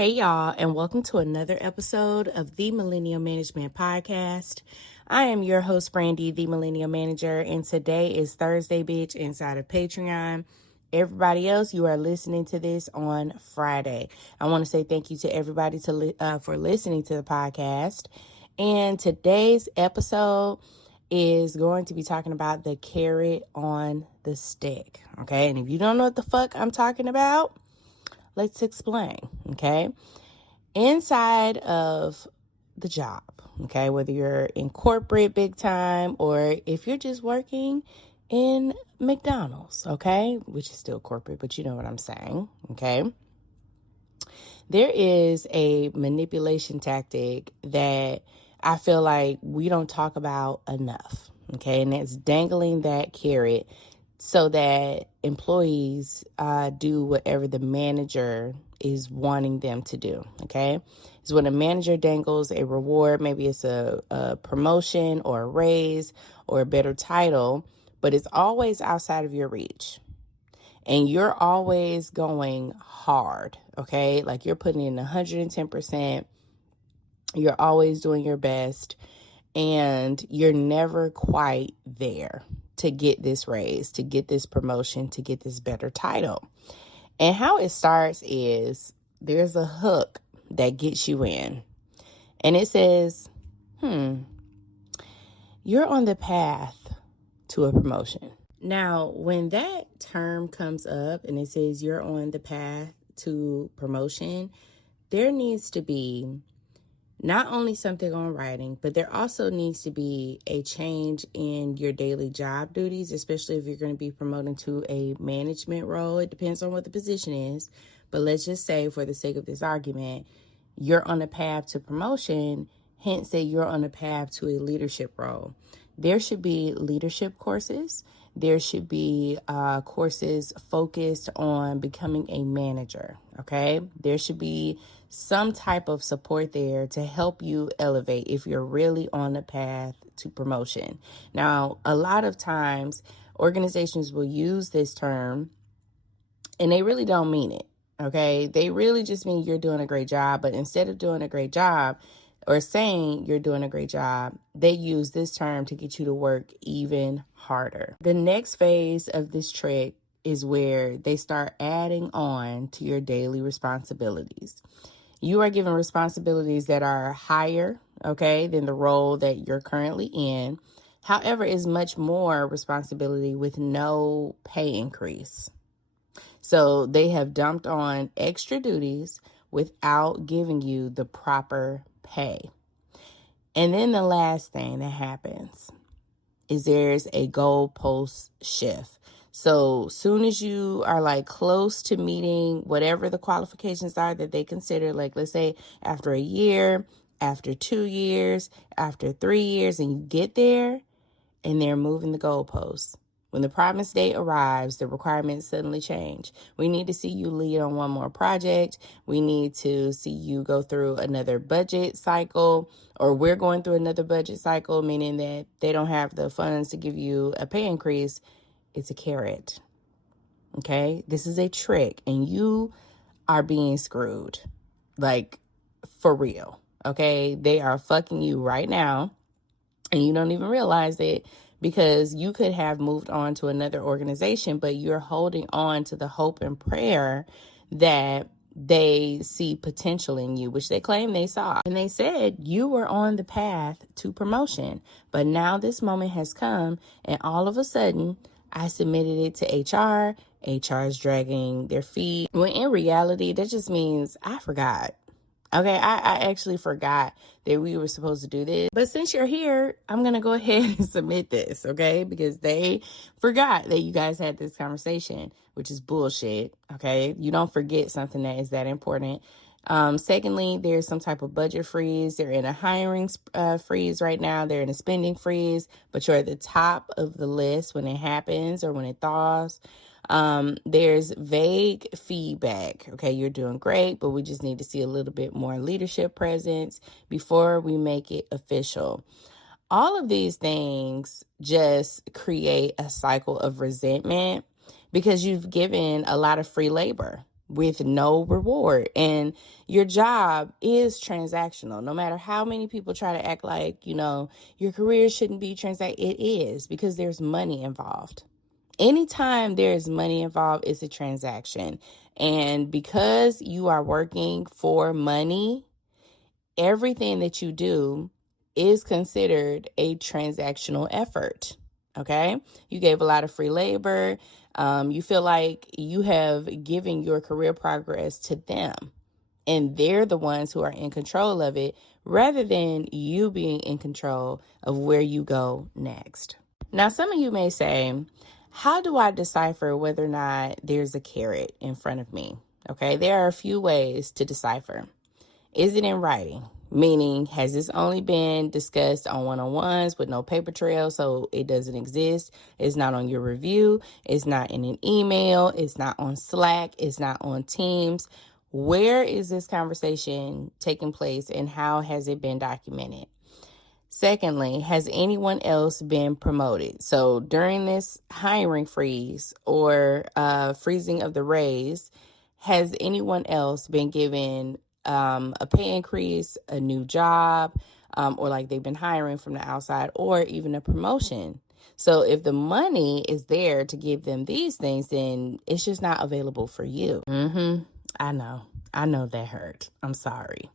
Hey, y'all, and welcome to another episode of the Millennial Management Podcast. I am your host, Brandy, the Millennial Manager, and today is Thursday, bitch, inside of Patreon. Everybody else, you are listening to this on Friday. I want to say thank you to everybody for listening to the podcast. And today's episode is going to be talking about the carrot on the stick, okay? And if you don't know what the fuck I'm talking about, let's explain, okay? Inside of the job, okay, whether you're in corporate big time or if you're just working in McDonald's, okay, which is still corporate, but you know what I'm saying, okay? There is a manipulation tactic that I feel like we don't talk about enough, okay, and it's dangling that carrot so that employees do whatever the manager is wanting them to do, okay? It's when a manager dangles a reward, maybe it's a promotion or a raise or a better title, but it's always outside of your reach. And you're always going hard, okay? Like you're putting in 110%. You're always doing your best, and you're never quite there to get this raise, to get this promotion, to get this better title. And how it starts is there's a hook that gets you in. And it says, you're on the path to a promotion. Now, when that term comes up and it says you're on the path to promotion, there needs to be not only something on writing, but there also needs to be a change in your daily job duties, especially if you're going to be promoting to a management role. It depends on what the position is. But let's just say, for the sake of this argument, you're on a path to promotion, hence that you're on a path to a leadership role. There should be leadership courses. There should be courses focused on becoming a manager, okay? There should be some type of support there to help you elevate if you're really on the path to promotion. Now, a lot of times organizations will use this term and they really don't mean it, okay? They really just mean you're doing a great job, but instead of doing a great job or saying you're doing a great job, they use this term to get you to work even harder. The next phase of this trick is where they start adding on to your daily responsibilities. You are given responsibilities that are higher, okay, than the role that you're currently in. However, is much more responsibility with no pay increase. So they have dumped on extra duties without giving you the proper pay. And then the last thing that happens is there's a goalpost shift. So soon as you are like close to meeting whatever the qualifications are that they consider, like let's say after a year, after 2 years, after 3 years, and you get there and they're moving the goalposts. When the promised date arrives, the requirements suddenly change. We need to see you lead on one more project. We need to see you go through another budget cycle, or we're going through another budget cycle, meaning that they don't have the funds to give you a pay increase. It's a carrot, okay? This is a trick, and you are being screwed, like, for real, okay? They are fucking you right now, and you don't even realize it because you could have moved on to another organization, but you're holding on to the hope and prayer that they see potential in you, which they claim they saw. And they said you were on the path to promotion, but now this moment has come, and all of a sudden, I submitted it to HR. HR is dragging their feet. When in reality, that just means I forgot. Okay, I actually forgot that we were supposed to do this. But since you're here, I'm going to go ahead and submit this, okay? Because they forgot that you guys had this conversation, which is bullshit, okay? You don't forget something that is that important. Secondly, there's some type of budget freeze. They're in a hiring freeze right now. They're in a spending freeze, but you're at the top of the list when it happens or when it thaws. There's vague feedback. Okay, you're doing great, but we just need to see a little bit more leadership presence before we make it official. All of these things just create a cycle of resentment because you've given a lot of free labor. with no reward. And your job is transactional. No matter how many people try to act like, your career shouldn't be it is, because there's money involved. Anytime there's money involved, it's a transaction. And because you are working for money, everything that you do is considered a transactional effort. Okay? You gave a lot of free labor. You feel like you have given your career progress to them, and they're the ones who are in control of it, rather than you being in control of where you go next. Now, some of you may say, how do I decipher whether or not there's a carrot in front of me? Okay, there are a few ways to decipher. Is it in writing? Meaning, has this only been discussed on one-on-ones with no paper trail, so it doesn't exist? It's not on your review. It's not in an email. It's not on Slack. It's not on Teams. Where is this conversation taking place, and how has it been documented? Secondly, has anyone else been promoted? So during this hiring freeze or freezing of the raise, has anyone else been given a pay increase, a new job, or like they've been hiring from the outside, or even a promotion? So if the money is there to give them these things, then it's just not available for you. I know that hurt. I'm sorry.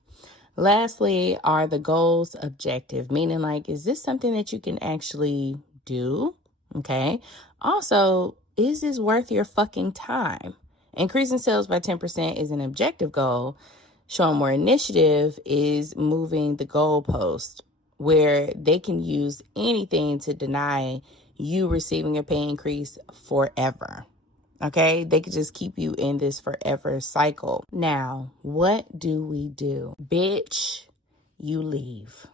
Lastly, are the goals objective? Meaning, like, is this something that you can actually do? Okay. Also, is this worth your fucking time? Increasing sales by 10% is an objective goal. Showing more initiative is moving the goalpost, where they can use anything to deny you receiving a pay increase forever. Okay, they could just keep you in this forever cycle. Now, what do we do? Bitch, you leave.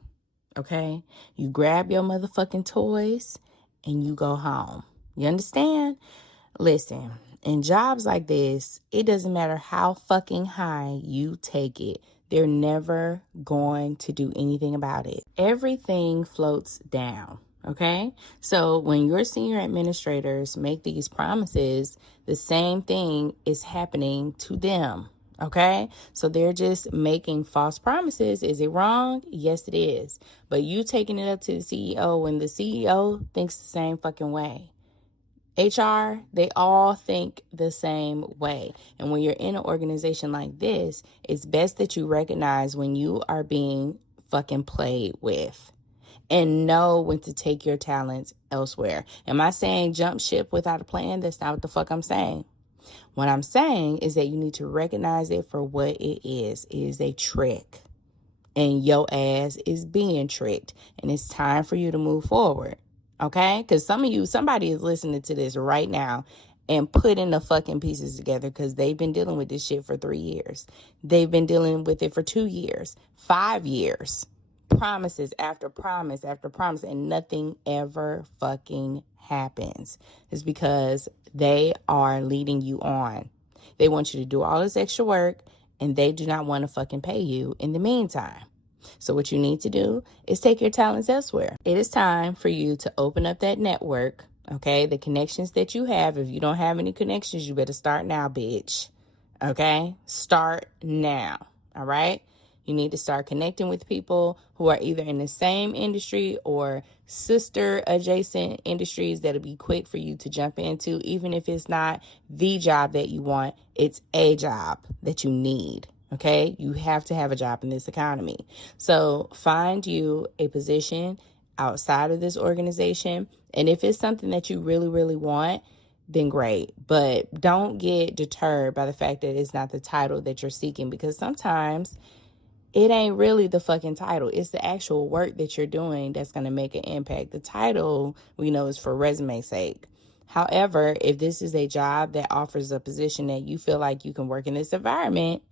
Okay, you grab your motherfucking toys and you go home. You understand? Listen, in jobs like this, it doesn't matter how fucking high you take it. They're never going to do anything about it. Everything floats down. Okay, so when your senior administrators make these promises, the same thing is happening to them. Okay, so they're just making false promises. Is it wrong? Yes, it is. But you taking it up to the CEO when the CEO thinks the same fucking way. HR, they all think the same way. And when you're in an organization like this, it's best that you recognize when you are being fucking played with, and know when to take your talents elsewhere. Am I saying jump ship without a plan? That's not what the fuck I'm saying. What I'm saying is that you need to recognize it for what it is. It is a trick, and your ass is being tricked, and it's time for you to move forward. Okay? Because somebody is listening to this right now and putting the fucking pieces together, because they've been dealing with this shit for 3 years. They've been dealing with it for 2 years, 5 years. Promises after promise after promise, and nothing ever fucking happens. It's because they are leading you on. They want you to do all this extra work, and they do not want to fucking pay you in the meantime. So what you need to do is take your talents elsewhere. It is time for you to open up that network, okay? The connections that you have. If you don't have any connections, you better start now, bitch. Okay? Start now, all right? You need to start connecting with people who are either in the same industry or sister adjacent industries that'll be quick for you to jump into. Even if it's not the job that you want, it's a job that you need. Okay, you have to have a job in this economy. So find you a position outside of this organization. And if it's something that you really, really want, then great. But don't get deterred by the fact that it's not the title that you're seeking, because sometimes it ain't really the fucking title. It's the actual work that you're doing that's going to make an impact. The title, we know, is for resume's sake. However, if this is a job that offers a position that you feel like you can work in this environment,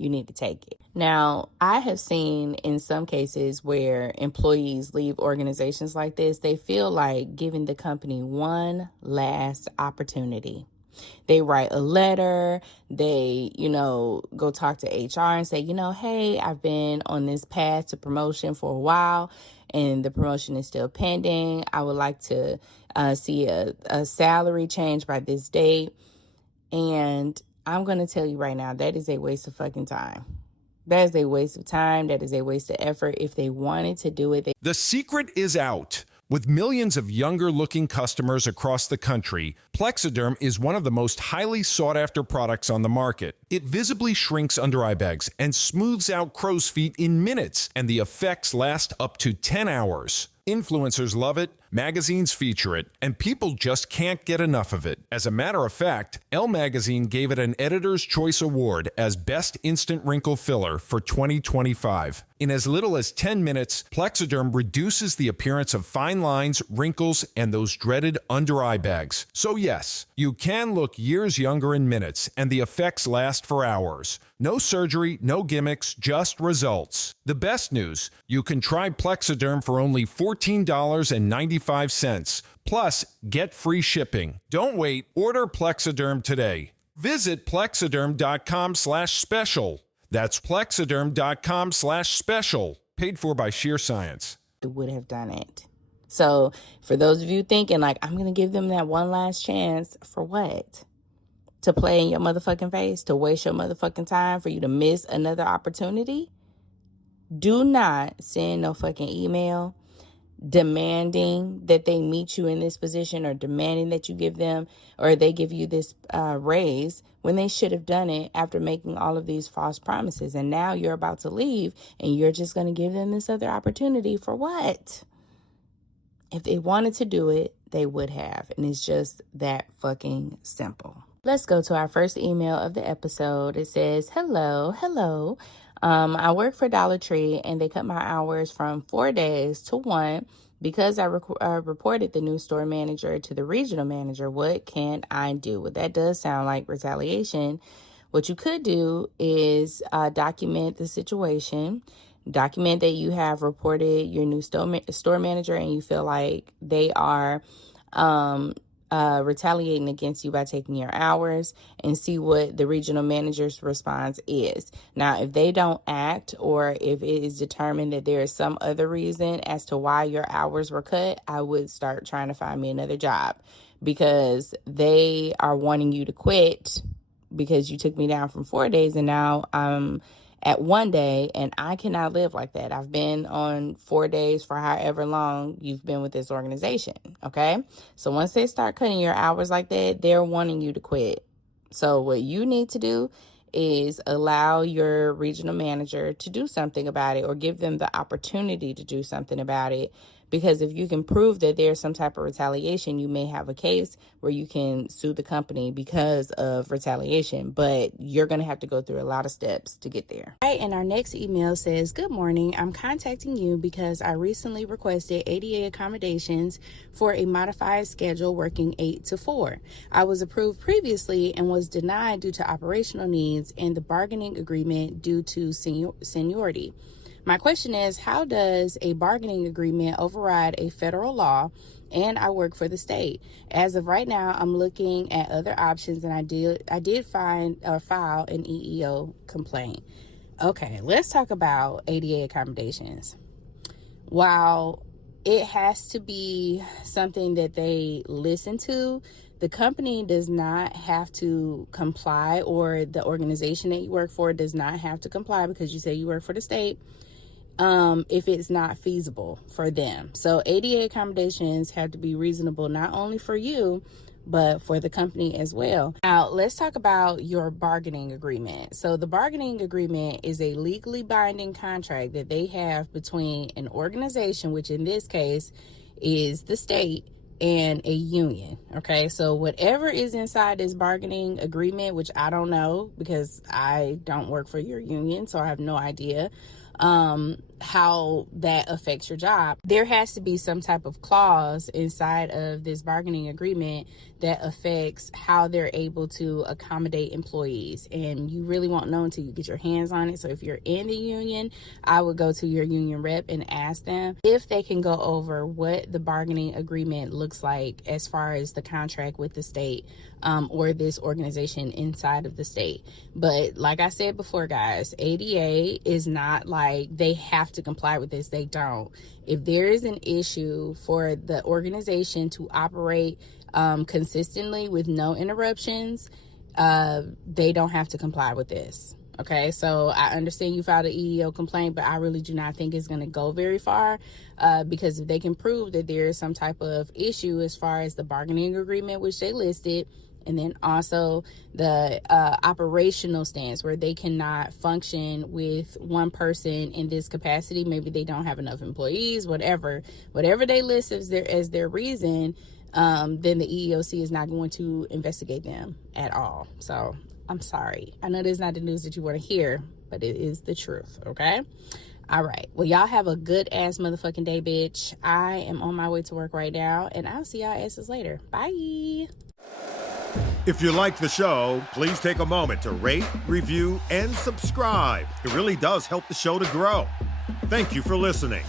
you need to take it. Now, I have seen in some cases where employees leave organizations like this, they feel like giving the company one last opportunity. They write a letter, they, go talk to HR and say, hey, I've been on this path to promotion for a while and the promotion is still pending. I would like to see a salary change by this date. And I'm going to tell you right now, that is a waste of fucking time. That is a waste of time. That is a waste of effort. If they wanted to do it, The secret is out. With millions of younger-looking customers across the country, Plexiderm is one of the most highly sought-after products on the market. It visibly shrinks under-eye bags and smooths out crow's feet in minutes, and the effects last up to 10 hours. Influencers love it, magazines feature it, and people just can't get enough of it. As a matter of fact, Elle Magazine gave it an Editor's Choice Award as Best Instant Wrinkle Filler for 2025. In as little as 10 minutes, Plexiderm reduces the appearance of fine lines, wrinkles, and those dreaded under-eye bags. So yes, you can look years younger in minutes, and the effects last for hours. No surgery, no gimmicks, just results. The best news, you can try Plexiderm for only $14.95. Plus, get free shipping. Don't wait. Order Plexiderm today. Visit plexiderm.com/special. That's plexiderm.com/special. Paid for by Sheer Science. would have done it. So for those of you thinking like, I'm going to give them that one last chance, for what? To play in your motherfucking face, to waste your motherfucking time, for you to miss another opportunity? Do not send no fucking email demanding that they meet you in this position, or demanding that you give them, or they give you this raise, when they should have done it after making all of these false promises. And now you're about to leave and you're just going to give them this other opportunity for what? If they wanted to do it, they would have. And it's just that fucking simple. Let's go to our first email of the episode. It says, hello. I work for Dollar Tree and they cut my hours from 4 days to 1 because I reported the new store manager to the regional manager. What can I do? Well, that does sound like retaliation. What you could do is document the situation. Document that you have reported your new store manager and you feel like they are retaliating against you by taking your hours, and see what the regional manager's response is. Now, if they don't act, or if it is determined that there is some other reason as to why your hours were cut, I would start trying to find me another job, because they are wanting you to quit because you took me down from 4 days and now I'm at 1 day, and I cannot live like that. I've been on 4 days for however long you've been with this organization, okay? So once they start cutting your hours like that, they're wanting you to quit. So what you need to do is allow your regional manager to do something about it, or give them the opportunity to do something about it. Because if you can prove that there's some type of retaliation, you may have a case where you can sue the company because of retaliation, but you're going to have to go through a lot of steps to get there. All right, and our next email says, good morning. I'm contacting you because I recently requested ADA accommodations for a modified schedule working 8 to 4. I was approved previously and was denied due to operational needs and the bargaining agreement due to seniority. My question is, how does a bargaining agreement override a federal law? And I work for the state. As of right now, I'm looking at other options, and I did file an EEO complaint. Okay, let's talk about ADA accommodations. While it has to be something that they listen to, the company does not have to comply, or the organization that you work for does not have to comply, because you say you work for the state, if it's not feasible for them. So ADA accommodations have to be reasonable, not only for you, but for the company as well. Now, let's talk about your bargaining agreement. So the bargaining agreement is a legally binding contract that they have between an organization, which in this case is the state, and a union. Okay, so whatever is inside this bargaining agreement, which I don't know because I don't work for your union, so I have no idea how that affects your job. There has to be some type of clause inside of this bargaining agreement that affects how they're able to accommodate employees, and you really won't know until you get your hands on it. So if you're in the union, I would go to your union rep and ask them if they can go over what the bargaining agreement looks like as far as the contract with the state, or this organization inside of the state. But like I said before, guys, ADA is not like they have to comply with this. They don't. If there is an issue for the organization to operate consistently with no interruptions, they don't have to comply with this. Okay, so I understand you filed an EEO complaint, but I really do not think it's going to go very far, because if they can prove that there is some type of issue as far as the bargaining agreement, which they listed, and then also the operational stance where they cannot function with one person in this capacity, maybe they don't have enough employees, whatever they list as their reason, then the EEOC is not going to investigate them at all. So I'm sorry. I know this is not the news that you want to hear, but it is the truth, okay? All right. Well, y'all have a good ass motherfucking day, bitch. I am on my way to work right now, and I'll see y'all asses later. Bye. If you like the show, please take a moment to rate, review, and subscribe. It really does help the show to grow. Thank you for listening.